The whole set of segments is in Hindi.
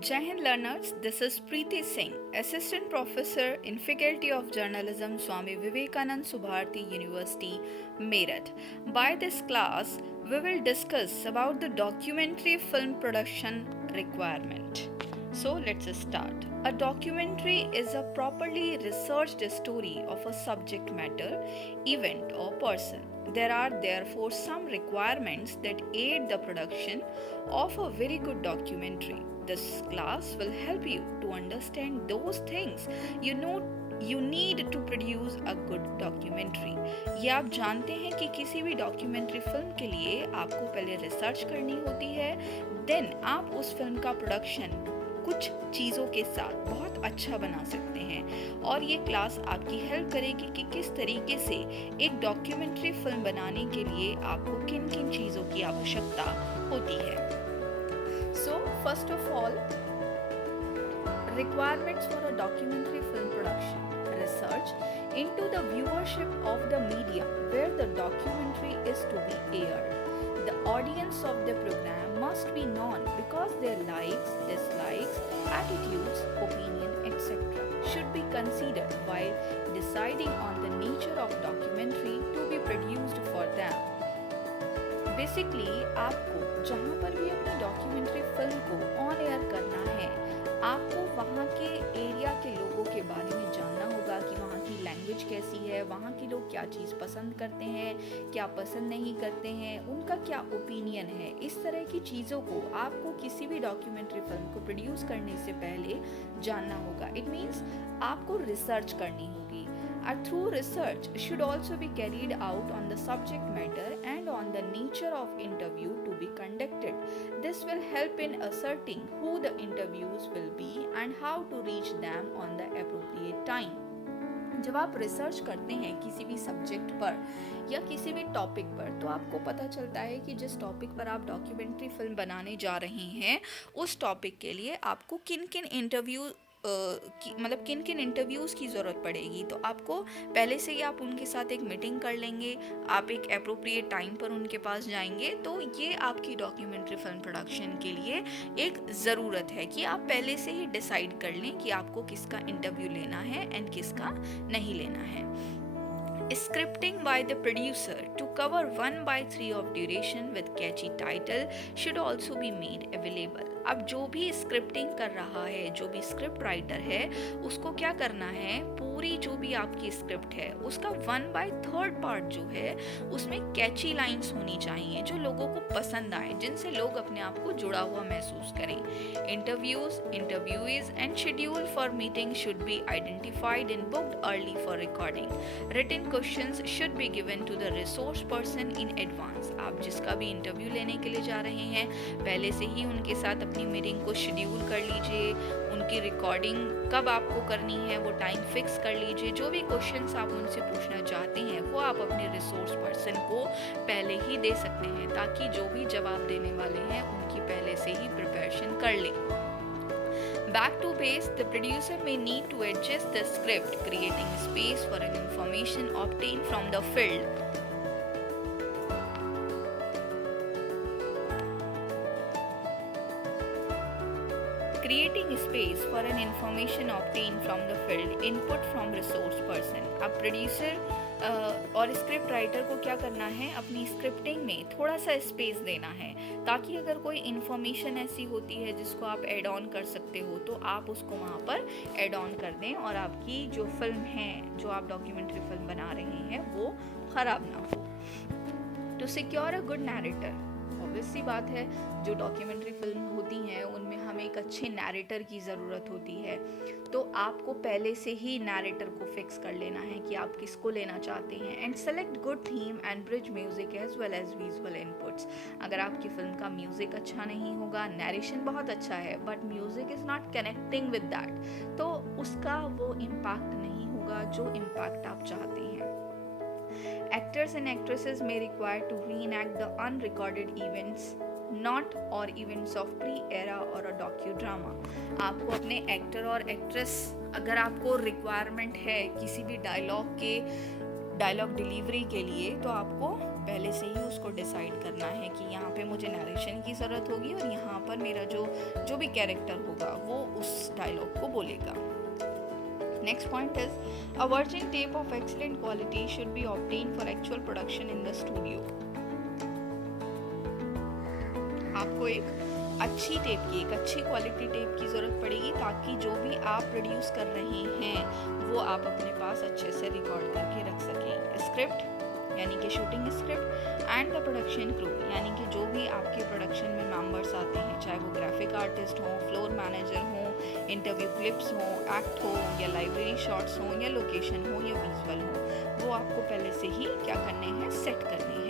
Jai Hind learners, this is Preeti Singh, Assistant Professor in Faculty of Journalism, Swami Vivekanand Subharati University, Meerut. By this class, we will discuss about the documentary film production requirement. So let's start. A documentary is a properly researched story of a subject matter, event, or person. There are therefore some requirements that aid the production of a very good documentary. This class will help you to understand those things you need to produce a good documentary. ये आप जानते हैं कि किसी भी डॉक्यूमेंट्री फिल्म के लिए आपको पहले रिसर्च करनी होती है, देन आप उस फिल्म का प्रोडक्शन कुछ चीज़ों के साथ बहुत अच्छा बना सकते हैं और ये क्लास आपकी हेल्प करेगी कि किस तरीके से एक डॉक्यूमेंट्री फिल्म बनाने के लिए आपको किन किन चीज़ों की आवश्यकता होती है. So, first of all, requirements for a documentary film production. Research into the viewership of the media where the documentary is to be aired. The audience of the program must be known because their likes, dislikes, attitudes, opinion, etc. should be considered while deciding on the nature of documentary to be produced for them. Basically आपको जहाँ पर भी अपनी डॉक्यूमेंट्री फिल्म को ऑन एयर करना है, आपको वहाँ के एरिया के लोगों के बारे में जानना होगा कि वहाँ की लैंग्वेज कैसी है, वहाँ के लोग क्या चीज़ पसंद करते हैं, क्या पसंद नहीं करते हैं, उनका क्या ओपिनियन है. इस तरह की चीज़ों को आपको किसी भी डॉक्यूमेंट्री फिल्म को प्रोड्यूस करने से पहले जानना होगा. इट मीन्स आपको रिसर्च करनी होगी. Through research should also be carried out on the subject matter and on the nature of interview to be conducted. This will help in ascertaining who the interviews will be and how to reach them on the appropriate time. जब आप रिसर्च करते हैं किसी भी सब्जेक्ट पर या किसी भी टॉपिक पर, तो आपको पता चलता है कि जिस टॉपिक पर आप डॉक्यूमेंट्री फिल्म बनाने जा रहे हैं उस टॉपिक के लिए आपको किन किन इंटरव्यूज़ की ज़रूरत पड़ेगी. तो आपको पहले से ही आप उनके साथ एक मीटिंग कर लेंगे, आप एक अप्रोप्रिएट टाइम पर उनके पास जाएंगे. तो ये आपकी डॉक्यूमेंट्री फिल्म प्रोडक्शन के लिए एक ज़रूरत है कि आप पहले से ही डिसाइड कर लें कि आपको किसका इंटरव्यू लेना है एंड किसका नहीं लेना है. Scripting by the producer to cover 1/3 of duration with catchy title should also be made available. अब जो भी स्क्रिप्टिंग कर रहा है, जो भी स्क्रिप्ट राइटर है, उसको क्या करना है, पूरी जो भी आपकी स्क्रिप्ट है उसका 1/3 पार्ट जो है उसमें कैची लाइंस होनी चाहिए जो लोगों को पसंद आए, जिनसे लोग अपने आप को जुड़ा हुआ महसूस करें. Interviewees and schedule for meeting should be identified and booked early for recording. Written questions should be given to the resource person in advance. आप जिसका भी इंटरव्यू लेने के लिए जा रहे हैं पहले से ही उनके साथ अपनी मीटिंग को शेड्यूल कर लीजिए. उनकी रिकॉर्डिंग कब आपको करनी है वो टाइम फिक्स कर लीजिए. जो भी क्वेश्चंस आप उनसे पूछना चाहते हैं वो आप अपने रिसोर्स पर्सन को पहले ही दे सकते हैं ताकि जो भी जवाब देने वाले हैं उनकी पहले से ही प्रिपरेशन कर लें. Back to base, the producer may need to adjust the script, creating space for an information obtained from the field. Creating space for an information obtained from the field, input from resource person. अब प्रोड्यूसर और स्क्रिप्ट राइटर को क्या करना है, अपनी स्क्रिप्टिंग में थोड़ा सा स्पेस देना है ताकि अगर कोई इन्फॉर्मेशन ऐसी होती है जिसको आप ऐड ऑन कर सकते हो तो आप उसको वहाँ पर ऐड ऑन कर दें और आपकी जो फिल्म है, जो आप डॉक्यूमेंट्री फिल्म बना रहे हैं, वो ख़राब ना हो. To secure a good narrator, obvious सी बात है जो डॉक्यूमेंट्री फिल्म होती हैं उनमें हमें एक अच्छे नैरेटर की ज़रूरत होती है. तो आपको पहले से ही नैरेटर को फिक्स कर लेना है कि आप किसको लेना चाहते हैं. And select good theme and bridge music as well as visual inputs. अगर आपकी फिल्म का म्यूज़िक अच्छा नहीं होगा, नैरेशन बहुत अच्छा है but music is not connecting with that, तो उसका वो इम्पैक्ट नहीं होगा जो इम्पैक्ट आप चाहते हैं. Actors and actresses may require to reenact the unrecorded events, not or events of pre-era or a docudrama. आपको अपने एक्टर और एक्ट्रेस, अगर आपको रिक्वायरमेंट है किसी भी डायलॉग डिलीवरी के लिए, तो आपको पहले से ही उसको डिसाइड करना है कि यहाँ पे मुझे नरेशन की ज़रूरत होगी और यहाँ पर मेरा जो भी कैरेक्टर होगा वो उस डायलॉग को बोलेगा. Next point is a virgin tape of excellent quality should be obtained for actual production in the studio. आपको एक अच्छी क्वालिटी टेप की ज़रूरत पड़ेगी ताकि जो भी आप प्रोड्यूस कर रहे हैं वो आप अपने पास अच्छे से रिकॉर्ड करके रख सकें. स्क्रिप्ट यानी कि shooting script and the production crew यानी कि जो भी आपके प्रोडक्शन में मेंबर्स आते हैं, चाहे वो ग्राफिक आर्टिस्ट हों, फ्लोर मैनेजर हों, इंटरव्यू क्लिप्स हों, एक्ट हो या लाइब्रेरी शॉट्स हों या लोकेशन हो या विजुअल हो, वो आपको पहले से ही क्या करने हैं, सेट करने हैं.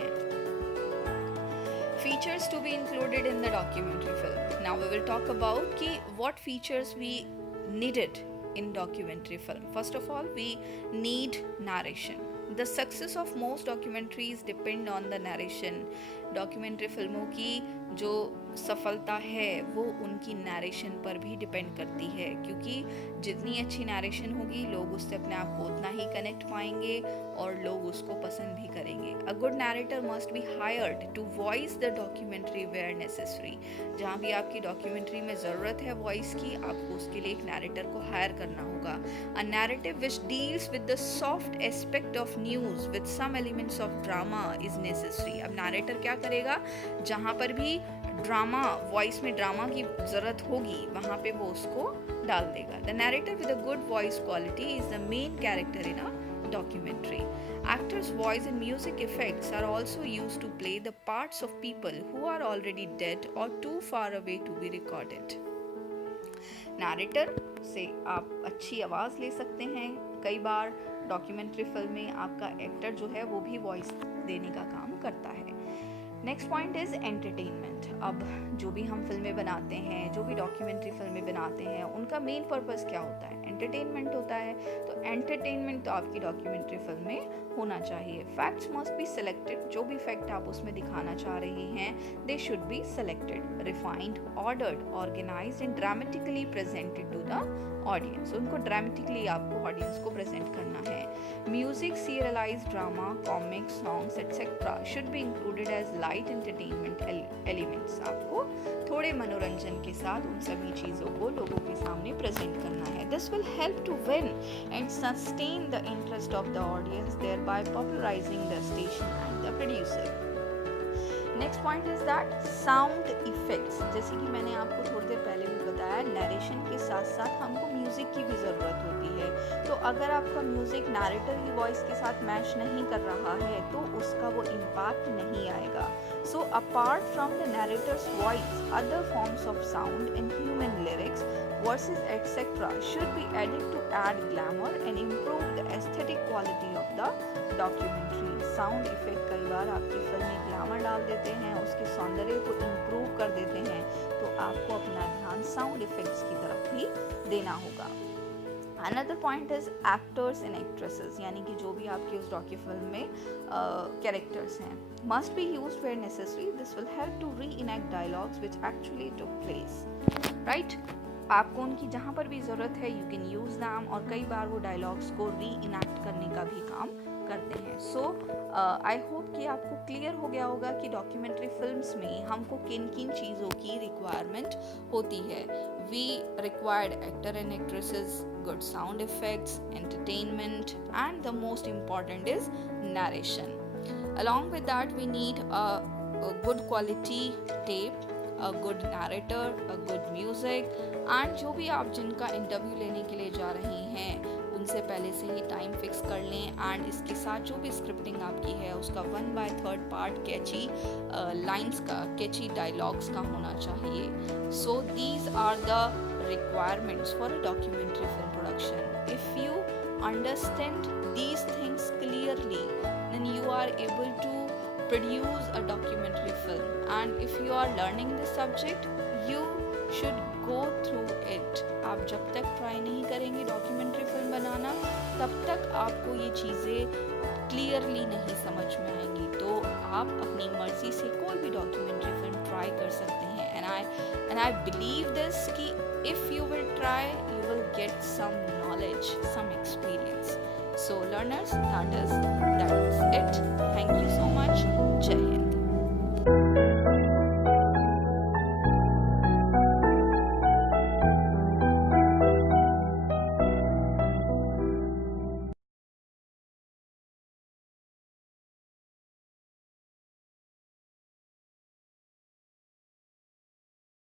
Features to be included in the documentary film. Now we will talk about what features we needed in documentary film. First of all, we need narration. The success of most documentaries depend on the narration. Documentary फिल्मों की जो सफलता है वो उनकी नरेशन पर भी डिपेंड करती है, क्योंकि जितनी अच्छी नरेशन होगी लोग उससे अपने आप को उतना ही कनेक्ट पाएंगे और लोग उसको पसंद भी करेंगे. A good narrator must be hired to voice the documentary where necessary. जहाँ भी आपकी डॉक्यूमेंट्री में ज़रूरत है वॉइस की, आपको उसके लिए एक नरेटर को हायर करना होगा. A narrative which deals with the soft aspect of news with some elements of drama is necessary. अब नरेटर क्या करेगा, जहाँ पर भी ड्रामा, वॉइस में ड्रामा की ज़रूरत होगी वहाँ पे वो उसको डाल देगा. The narrator with a good voice quality is the main character in a documentary. Actors' voice and music effects are also used to play the parts of people who are already dead or too far away to be recorded. Narrator से आप अच्छी आवाज़ ले सकते हैं. कई बार डॉक्यूमेंट्री फिल्म में आपका एक्टर जो है वो भी वॉइस देने का काम करता है. Next point is entertainment. अब जो भी हम फिल्में बनाते हैं, जो भी डॉक्यूमेंट्री फिल्में बनाते हैं, उनका मेन पर्पस क्या होता है, एंटरटेनमेंट होता है. तो एंटरटेनमेंट तो आपकी डॉक्यूमेंट्री फिल्म में होना चाहिए. Facts must be selected. जो भी फैक्ट आप उसमें दिखाना चाह रहे हैं they should be selected, refined, ordered, organized and dramatically presented to the audience. उनको ड्रामेटिकली आपको ऑडियंस को प्रेजेंट करना है. Music, serialized drama, comics, songs etcetera should be included as light entertainment elements. आपको थोड़े मनोरंजन के साथ उन सभी चीज़ों को लोगों के सामने प्रेजेंट करना है. This will help to win and sustain the interest of the audience, thereby popularizing the station and the producer. Next point is that sound effects. जैसे कि मैंने आपको थोड़ी देर पहले भी बताया, नरेशन के साथ साथ हमको म्यूज़िक की भी ज़रूरत होती है. तो अगर आपका म्यूज़िक नैरेटर की वॉइस के साथ मैच नहीं कर रहा है तो उसका वो इम्पैक्ट नहीं आएगा. So apart from the narrator's voice, other forms of sound in human lyrics, verses etc. should be added to add glamour and improve the aesthetic quality of the documentary. Sound effect कई बार आपकी फिल्म में ग्लैमर डाल देते हैं, उसके सौंदर्य को इम्प्रूव कर देते हैं. तो आपको अपना ध्यान साउंड इफेक्ट्स की तरफ भी देना होगा. Another point is actors and actresses, यानी कि जो भी आपके उस डॉक्यू फिल्म में कैरेक्टर्स हैं, must be used where necessary. This will help to reenact dialogues which actually took place. Right? आपको उनकी जहाँ पर भी ज़रूरत है यू कैन यूज़ दैम, और कई बार वो डायलॉग्स को री इनैक्ट करने का भी काम करते हैं. सो आई होप कि आपको क्लियर हो गया होगा कि डॉक्यूमेंट्री फिल्म्स में हमको किन किन चीज़ों की रिक्वायरमेंट होती है. We required actor and actresses, good sound effects, entertainment and the most important is narration. Along with that we need a good quality tape, a good narrator, a good music, and जो भी आप जिनका इंटरव्यू लेने के लिए जा रहे हैं उनसे पहले से ही टाइम फिक्स कर लें. एंड इसके साथ जो भी स्क्रिप्टिंग आपकी है उसका 1/3 पार्ट कैची लाइंस का, कैची डायलॉग्स का होना चाहिए. So these are the requirements for a documentary film production. If you understand these things clearly then you are able to produce a documentary film, and if you are learning this subject you should go through it. आप जब तक ट्राई नहीं करेंगे डॉक्यूमेंट्री फिल्म बनाना तब तक आपको ये चीज़ें क्लियरली नहीं समझ में आएंगी. तो आप अपनी मर्जी से कोई भी डॉक्यूमेंट्री फिल्म ट्राई कर सकते हैं. एंड आई बिलीव दिस कि if you will try you will get some knowledge, some experience. So learners, that's it. Thank you so much. Jai Hind.